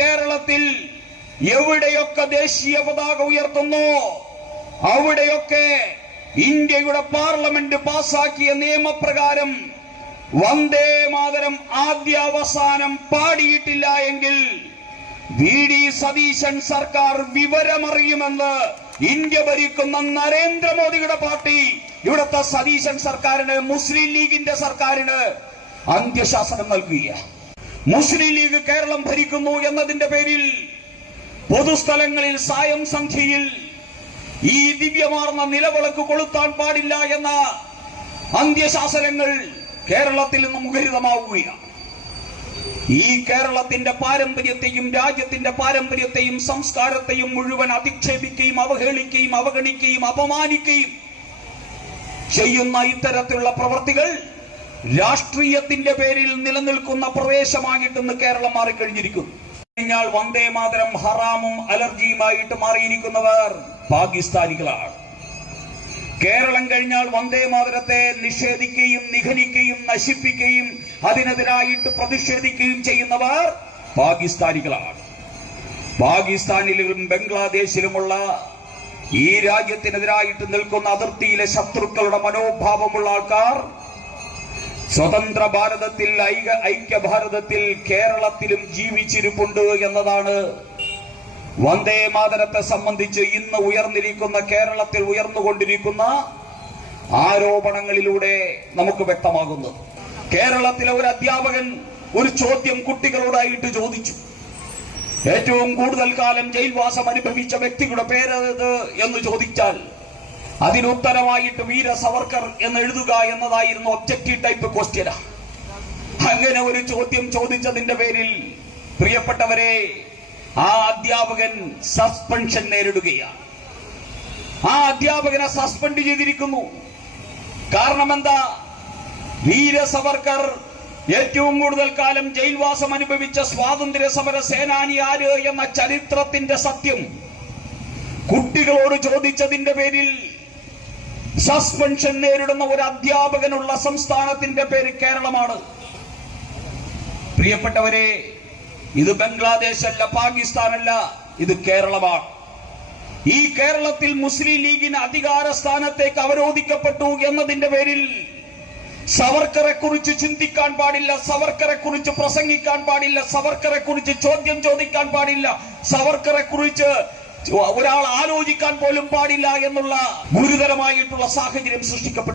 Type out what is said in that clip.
കേരളത്തിൽ എവിടെയൊക്കെ ദേശീയ പതാക ഉയർത്തുന്നു അവിടെയൊക്കെ ഇന്ത്യയുടെ പാർലമെന്റ് പാസാക്കിയ നിയമപ്രകാരം വന്ദേ മാതരം ആദ്യാവസാനം പാടിയിട്ടില്ല എങ്കിൽ വി.ഡി. സതീശൻ സർക്കാർ വിവരമറിയുമെന്ന് ഇന്ത്യ ഭരിക്കുന്ന നരേന്ദ്രമോദിയുടെ പാർട്ടി ഇവിടുത്തെ സതീശൻ സർക്കാരിന്, മുസ്ലിം ലീഗിന്റെ സർക്കാരിന് അന്ത്യശാസനം നൽകുക. മുസ്ലിം ലീഗ് കേരളം ഭരിക്കുന്നു എന്നതിന്റെ പേരിൽ പൊതുസ്ഥലങ്ങളിൽ സായം സന്ധ്യയിൽ ഈ ദിവ്യമാർന്ന നിലവിളക്ക് കൊളുത്താൻ പാടില്ല എന്ന അന്ത്യശാസനങ്ങൾ കേരളത്തിൽ നിന്ന് മുഖരിതമാവുകയാണ്. ഈ കേരളത്തിന്റെ പാരമ്പര്യത്തെയും രാജ്യത്തിന്റെ പാരമ്പര്യത്തെയും സംസ്കാരത്തെയും മുഴുവൻ അധിക്ഷേപിക്കുകയും അവഹേളിക്കുകയും അവഗണിക്കുകയും അപമാനിക്കുകയും ചെയ്യുന്ന ഇത്തരത്തിലുള്ള പ്രവർത്തികൾ രാഷ്ട്രീയത്തിന്റെ പേരിൽ നിലനിൽക്കുന്ന പ്രദേശമായിട്ടെന്ന് കേരളം മാറിക്കഴിഞ്ഞിരിക്കുന്നു. കഴിഞ്ഞാൽ വന്ദേ മാതരം ഹറാമും അലർജിയുമായിട്ട് മാറിയിരിക്കുന്നവർ പാകിസ്ഥാനികളാണ്. കേരളം കഴിഞ്ഞാൽ വന്ദേ മാതരത്തെ നിഷേധിക്കുകയും നിഘനിക്കുകയും നശിപ്പിക്കുകയും അതിനെതിരായിട്ട് പ്രതിഷേധിക്കുകയും ചെയ്യുന്നവർ പാകിസ്ഥാനികളാണ്. പാകിസ്ഥാനിലും ബംഗ്ലാദേശിലുമുള്ള ഈ രാജ്യത്തിനെതിരായിട്ട് നിൽക്കുന്ന അതിർത്തിയിലെ ശത്രുക്കളുടെ മനോഭാവമുള്ള ആൾക്കാർ സ്വതന്ത്ര ഭാരതത്തിൽ, ഐക്യഭാരതത്തിൽ കേരളത്തിലും ജീവിച്ചിരിപ്പുണ്ട് എന്നതാണ് വന്ദേ മാതരത്തെ സംബന്ധിച്ച് ഇന്ന് ഉയർന്നിരിക്കുന്ന, കേരളത്തിൽ ഉയർന്നുകൊണ്ടിരിക്കുന്ന ആരോപണങ്ങളിലൂടെ നമുക്ക് വ്യക്തമാകുന്നത്. കേരളത്തിലെ ഒരു അധ്യാപകൻ ഒരു ചോദ്യം കുട്ടികളോടായിട്ട് ചോദിച്ചു. ഏറ്റവും കൂടുതൽ കാലം ജയിൽവാസം അനുഭവിച്ച വ്യക്തിയുടെ പേരേത് എന്ന് ചോദിച്ചാൽ അതിനുത്തരമായിട്ട് വീര സവർക്കർ എന്ന് എഴുതുക എന്നതായിരുന്നു ഒബ്ജക്റ്റീവ് ടൈപ്പ് ക്വസ്റ്റ്യൻ. അങ്ങനെ ഒരു ചോദ്യം ചോദിച്ചതിന്റെ പേരിൽ പ്രിയപ്പെട്ടവരെ ആ അധ്യാപകൻ സസ്പെൻഷൻ നേരിടുകയാണ്. ആ അധ്യാപകനെ സസ്പെൻഡ് ചെയ്തിരിക്കുന്നു. കാരണം എന്താ? വീര സവർക്കർ ഏറ്റവും കൂടുതൽ കാലം ജയിൽവാസം അനുഭവിച്ച സ്വാതന്ത്ര്യ സമര സേനാനി ആര് എന്ന ചരിത്രത്തിന്റെ സത്യം കുട്ടികളോട് ചോദിച്ചതിന്റെ പേരിൽ സസ്പെൻഷൻ നേരിടുന്ന ഒരു അധ്യാപകനുള്ള സംസ്ഥാനത്തിന്റെ പേര് കേരളമാണ്. പ്രിയപ്പെട്ടവരെ, ഇത് ബംഗ്ലാദേശ് അല്ല, പാകിസ്ഥാനല്ല, ഇത് കേരളമാണ്. ഈ കേരളത്തിൽ മുസ്ലിം ലീഗിന് അധികാര സ്ഥാനത്തേക്ക് അവരോധിക്കപ്പെട്ടു എന്നതിന്റെ പേരിൽ സവർക്കറെ കുറിച്ച് ചിന്തിക്കാൻ പാടില്ല, സവർക്കറെ കുറിച്ച് പ്രസംഗിക്കാൻ പാടില്ല, സവർക്കറെ കുറിച്ച് ചോദ്യം ചോദിക്കാൻ പാടില്ല, സവർക്കറെ കുറിച്ച് ഒരാൾ ആലോചിക്കാൻ പോലും പാടില്ല എന്നുള്ള ഗുരുതരമായിട്ടുള്ള സാഹചര്യം സൃഷ്ടിക്കപ്പെട്ടു.